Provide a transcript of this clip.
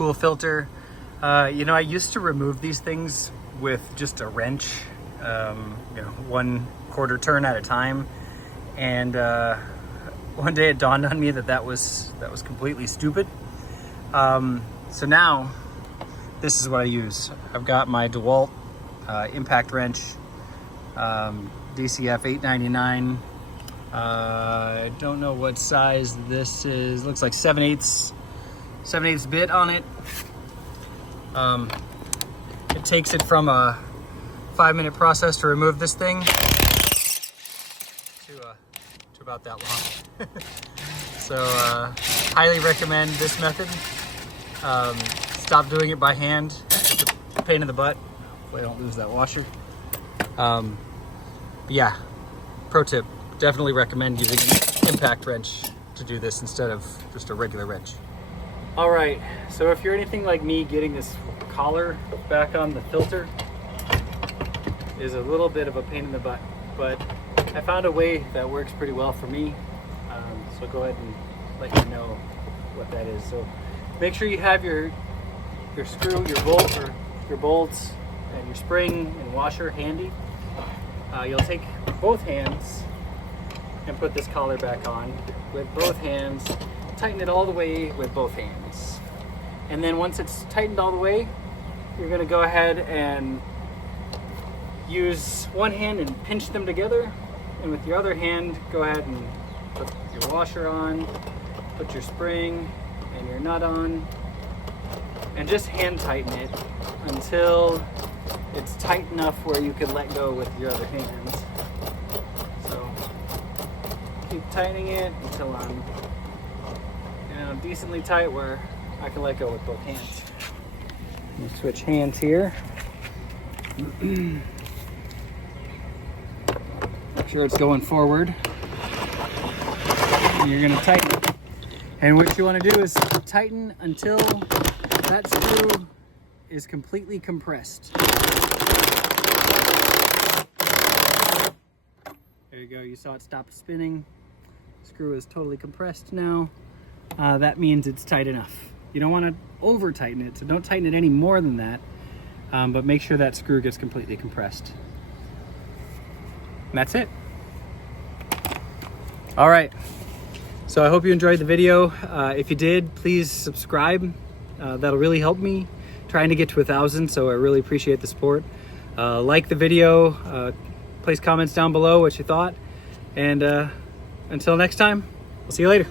cool filter. You know, I used to remove these things with just a wrench, you know, 1/4 turn at a time. And one day it dawned on me that that was completely stupid. So now this is what I use. I've got my DeWalt impact wrench, DCF 899. I don't know what size this is. Looks like 7/8 bit on it. It takes it from a 5-minute process to remove this thing to about that long. So highly recommend this method. Stop doing it by hand. It's a pain in the butt. Hopefully I don't lose that washer. Yeah, pro tip, definitely recommend using an impact wrench to do this instead of just a regular wrench. All right, so if you're anything like me, getting this collar back on the filter is a little bit of a pain in the butt, but I found a way that works pretty well for me. So go ahead and let you know what that is. So make sure you have your screw, your bolt, or your bolts, and your spring and washer handy. You'll take both hands and put this collar back on with both hands. Tighten it all the way with both hands. And then once it's tightened all the way, you're gonna go ahead and use one hand and pinch them together. And with your other hand, go ahead and put your washer on, put your spring and your nut on, and just hand tighten it until it's tight enough where you can let go with your other hands. So keep tightening it until I'm, you know, decently tight where I can let go with both hands. Let me switch hands here. Make sure it's going forward. And you're gonna tighten it. And what you wanna do is tighten until that screw is completely compressed. There you go, you saw it stop spinning. Screw is totally compressed now. That means it's tight enough. You don't want to over tighten it, so don't tighten it any more than that, but make sure that screw gets completely compressed. And that's it. All right, so I hope you enjoyed the video. If you did, please subscribe. That'll really help me trying to get to 1,000, so I really appreciate the support. Like the video, place comments down below what you thought, and until next time, I'll see you later.